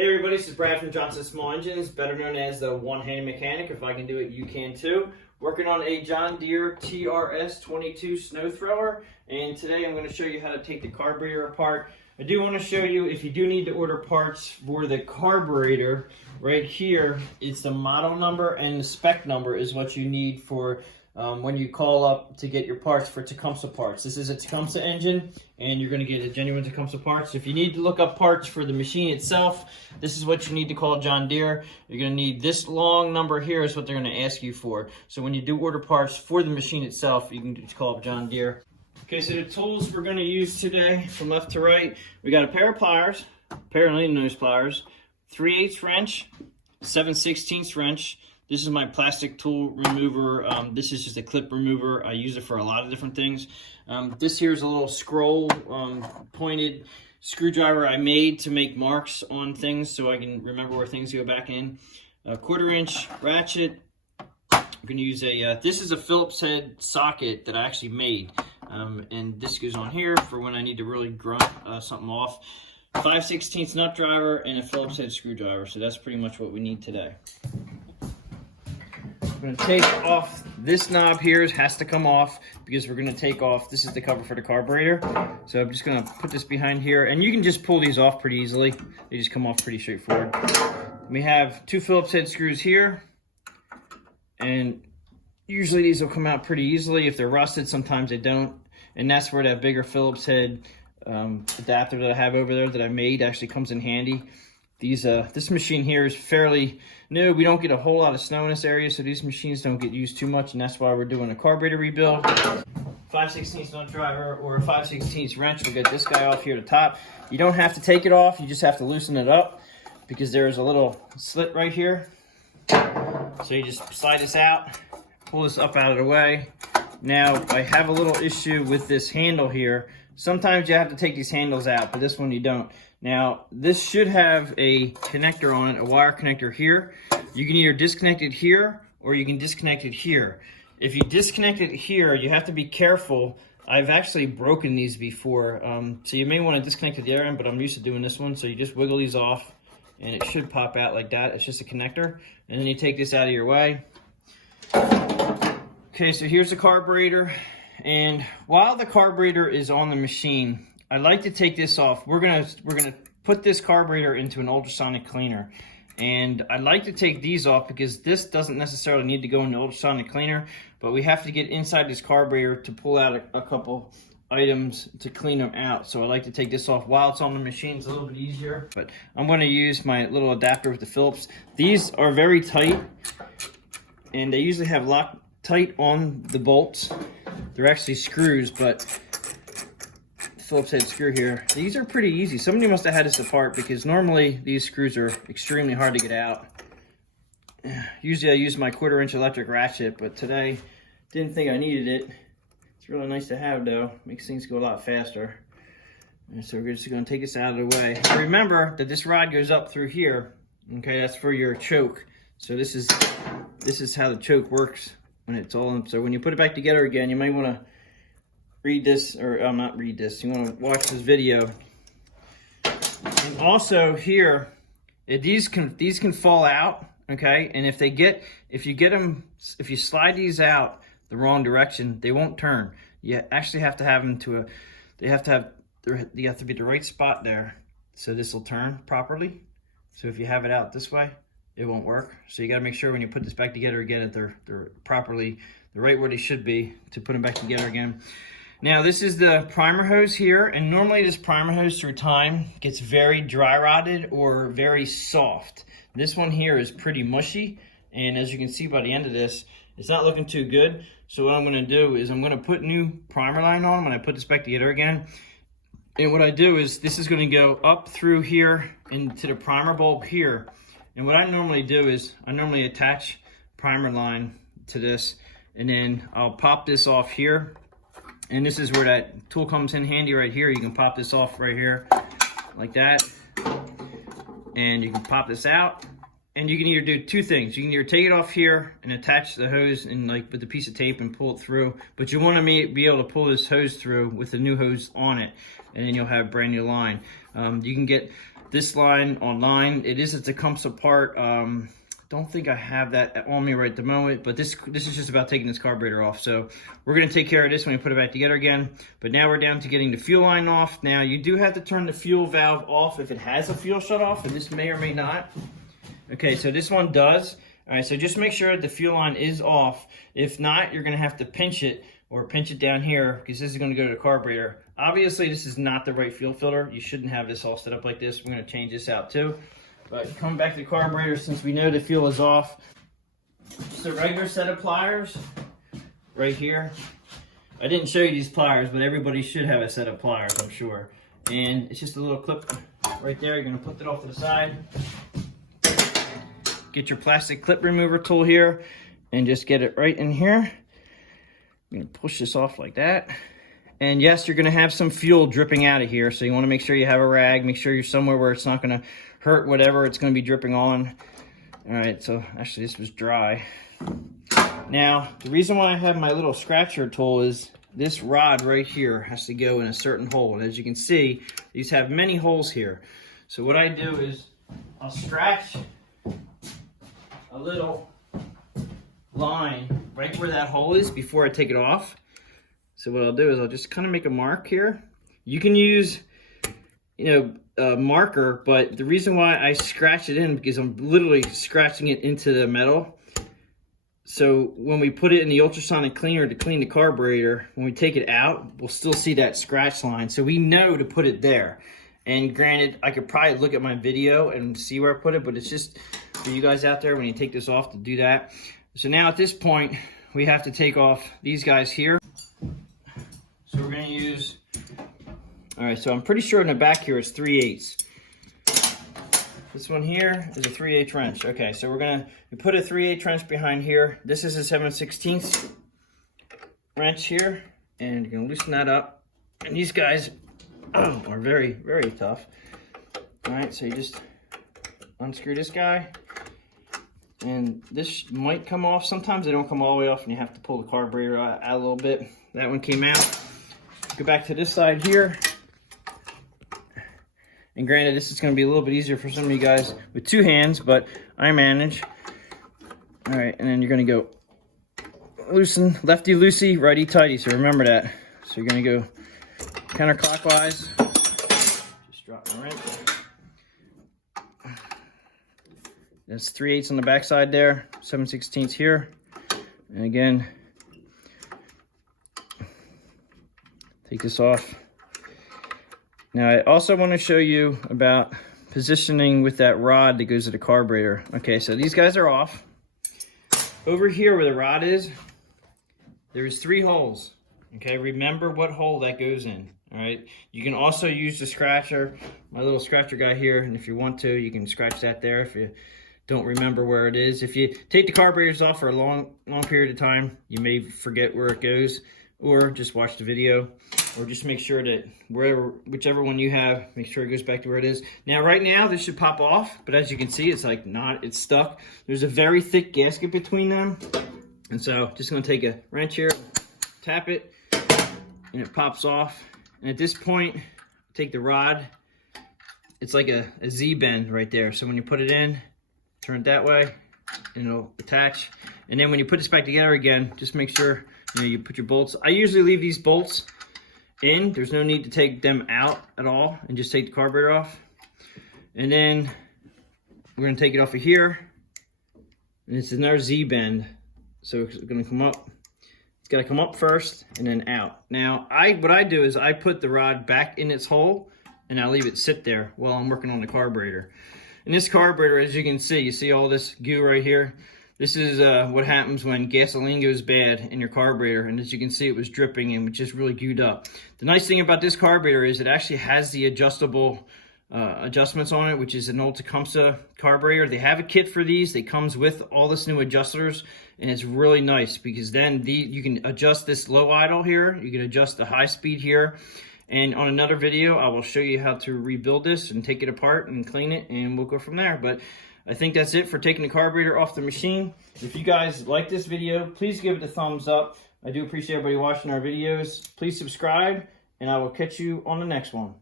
Hey everybody, this is Brad from Johnson Small Engines, better known as the one-handed mechanic. If I can do it, you can too. Working on a John Deere TRS22 snow thrower, and today I'm going to show you how to take the carburetor apart. I do want to show you, if you do need to order parts for the carburetor, right here, it's the model number and the spec number is what you need for when you call up to get your parts for Tecumseh parts. This is a Tecumseh engine, and you're going to get a genuine Tecumseh parts. If you need to look up parts for the machine itself, this is what you need to call John Deere. You're going to need this long number here is what they're going to ask you for. So when you do order parts for the machine itself, you can just call up John Deere. Okay, so the tools we're going to use today from left to right, we got a pair of pliers, a pair of needle nose pliers, 3/8 wrench, 7/16 wrench. This is my plastic tool remover. This is just a clip remover. I use it for a lot of different things. This here is a little scroll pointed screwdriver I made to make marks on things so I can remember where things go back in. A 1/4 inch ratchet. I'm going to use this is a Phillips head socket that I actually made. And this goes on here for when I need to really grunt something off. 5/16 nut driver and a Phillips head screwdriver. So that's pretty much what we need today. I'm going to take off this knob here. It has to come off because we're going to take off, this is the cover for the carburetor. So I'm just going to put this behind here, and you can just pull these off pretty easily. They just come off pretty straightforward. We have 2 Phillips head screws here, and usually these will come out pretty easily. If they're rusted, sometimes they don't, and that's where that bigger Phillips head adapter that I have over there that I made actually comes in handy. This machine here is fairly new. We don't get a whole lot of snow in this area, so these machines don't get used too much, and that's why we're doing a carburetor rebuild. 5/16 nut driver or a 5/16 wrench. We'll get this guy off here at the top. You don't have to take it off. You just have to loosen it up because there's a little slit right here. So you just slide this out, pull this up out of the way. Now, I have a little issue with this handle here. Sometimes you have to take these handles out, but this one you don't. Now, this should have a connector on it, a wire connector here. You can either disconnect it here or you can disconnect it here. If you disconnect it here, you have to be careful. I've actually broken these before, so you may want to disconnect at the other end, but I'm used to doing this one. So you just wiggle these off, and it should pop out like that. It's just a connector, and then you take this out of your way. Okay, so here's the carburetor, and while the carburetor is on the machine, I like to take this off. We're gonna put this carburetor into an ultrasonic cleaner, and I like to take these off because this doesn't necessarily need to go in the ultrasonic cleaner, but we have to get inside this carburetor to pull out a couple items to clean them out. So I like to take this off while it's on the machine. It's a little bit easier, but I'm going to use my little adapter with the Phillips. These are very tight, and they usually have locked tight on the bolts. They're actually screws, but Phillips head screw here. These are pretty easy. Somebody must have had this apart because normally these screws are extremely hard to get out. Usually I use my 1/4 inch electric ratchet, but today didn't think I needed it. It's really nice to have though. Makes things go a lot faster. And so we're just going to take this out of the way. Remember that this rod goes up through here. Okay, that's for your choke. So this is how the choke works when it's all in. So when you put it back together again, you might want to read this, or not read this, you want to watch this video. And also here, these can fall out, okay? And if you slide these out the wrong direction, they won't turn. You actually have to have them you have to be the right spot there, so this will turn properly. So if you have it out this way, it won't work. So you got to make sure when you put this back together again that they're properly the right where they should be to put them back together again. Now this is the primer hose here, and normally this primer hose through time gets very dry rotted or very soft. This one here is pretty mushy, and as you can see by the end of this, it's not looking too good. So what I'm going to do is I'm going to put new primer line on when I put this back together again. And what I do is this is going to go up through here into the primer bulb here. And what I normally do is I normally attach primer line to this, and then I'll pop this off here. And this is where that tool comes in handy right here. You can pop this off right here like that. And you can pop this out. And you can either do two things. You can either take it off here and attach the hose and like with a piece of tape and pull it through. But you want to be able to pull this hose through with the new hose on it. And then you'll have a brand new line. You can get this line online. It is a Tecumseh part. Don't think I have that on me right at the moment, but this is just about taking this carburetor off. So we're gonna take care of this when we put it back together again. But now we're down to getting the fuel line off. Now you do have to turn the fuel valve off if it has a fuel shut off, and this may or may not. Okay, so this one does. All right, so just make sure that the fuel line is off. If not, you're gonna have to pinch it or pinch it down here because this is gonna go to the carburetor. Obviously, this is not the right fuel filter. You shouldn't have this all set up like this. We're gonna change this out too. But coming back to the carburetor, since we know the fuel is off, just a regular set of pliers right here. I didn't show you these pliers, but everybody should have a set of pliers, I'm sure. And it's just a little clip right there. You're gonna put it off to the side. Get your plastic clip remover tool here and just get it right in here. I'm gonna push this off like that. And yes, you're gonna have some fuel dripping out of here, so you wanna make sure you have a rag, make sure you're somewhere where it's not gonna hurt whatever it's gonna be dripping on. All right, so actually this was dry. Now, the reason why I have my little scratcher tool is this rod right here has to go in a certain hole. And as you can see, these have many holes here. So what I do is I'll scratch a little line right where that hole is before I take it off. So what I'll do is I'll just kind of make a mark here. You can use, a marker, but the reason why I scratch it in because I'm literally scratching it into the metal. So when we put it in the ultrasonic cleaner to clean the carburetor, when we take it out, we'll still see that scratch line. So we know to put it there. And granted, I could probably look at my video and see where I put it, but it's just for you guys out there when you take this off to do that. So now at this point, we have to take off these guys here. So we're gonna use, all right, so I'm pretty sure in the back here it's 3/8. This one here is a 3/8 wrench. Okay, so we put a 3/8 wrench behind here. This is a 7/16 wrench here, and you're gonna loosen that up. And these guys are very, very tough. All right, so you just unscrew this guy, and this might come off. Sometimes they don't come all the way off, and you have to pull the carburetor out a little bit. That one came out. Go back to this side here. And granted, this is going to be a little bit easier for some of you guys with two hands, but I manage. All right, and then you're going to go loosen, lefty loosey, righty tighty. So remember that. So you're going to go counterclockwise. Just drop my wrench. That's 3/8 on the back side there, 7/16 here. And again, take this off. Now I also want to show you about positioning with that rod that goes to the carburetor. Okay, so these guys are off. Over here where the rod is, there's 3 holes. Okay, remember what hole that goes in. All right, you can also use the scratcher, my little scratcher guy here, and if you want to, you can scratch that there if you don't remember where it is. If you take the carburetors off for a long period of time, you may forget where it goes, or just watch the video, or just make sure that whichever one you have, make sure it goes back to where it is. Now, right now, this should pop off, but as you can see, it's like it's stuck. There's a very thick gasket between them. And so just gonna take a wrench here, tap it, and it pops off. And at this point, take the rod. It's like a Z bend right there. So when you put it in, turn it that way, and it'll attach. And then when you put this back together again, just make sure you put your bolts. I usually leave these bolts in. There's no need to take them out at all, and just take the carburetor off. And then we're gonna take it off of here, and it's another Z bend. So it's gonna come up. It's gotta come up first and then out. Now, what I do is I put the rod back in its hole, and I leave it sit there while I'm working on the carburetor. And this carburetor, as you can see, you see all this goo right here? This is what happens when gasoline goes bad in your carburetor, and as you can see, it was dripping and just really gooed up. The nice thing about this carburetor is it actually has the adjustable adjustments on it, which is an old Tecumseh carburetor. They have a kit for these. They comes with all this new adjusters, and it's really nice because then you can adjust this low idle here. You can adjust the high speed here. And on another video, I will show you how to rebuild this and take it apart and clean it, and we'll go from there. But I think that's it for taking the carburetor off the machine. If you guys like this video, please give it a thumbs up. I do appreciate everybody watching our videos. Please subscribe, and I will catch you on the next one.